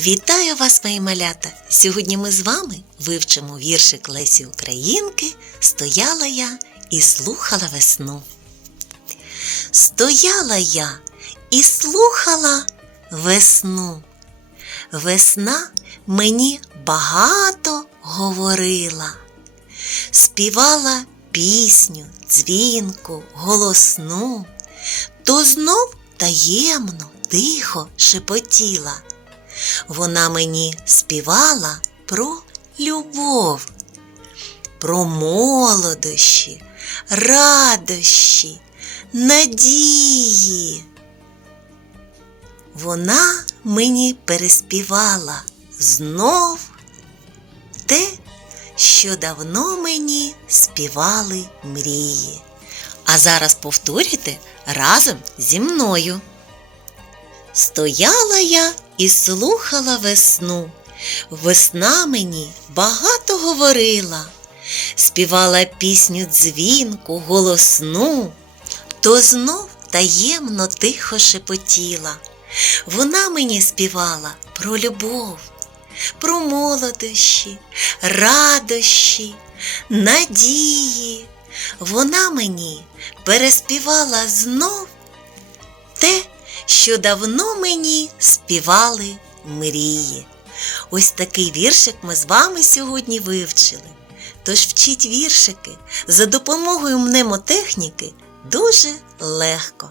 Вітаю вас, мої малята! Сьогодні ми з вами вивчимо віршик Лесі Українки Стояла я і слухала весну. Стояла я і слухала весну. Весна мені багато говорила, співала пісню, дзвінку, голосну, то знов таємно, тихо шепотіла. Вона мені співала про любов, про молодощі, радощі, надії. Вона мені переспівала знов те, що давно мені співали мрії. А зараз повторюйте разом зі мною. Стояла я і слухала весну. Весна мені багато говорила, співала пісню дзвінку, голосну, то знов таємно тихо шепотіла. Вона мені співала про любов, про молодощі, радощі, надії. Вона мені переспівала знов що давно мені співали мрії. Ось такий віршик ми з вами сьогодні вивчили. Тож вчіть віршики за допомогою мнемотехніки дуже легко.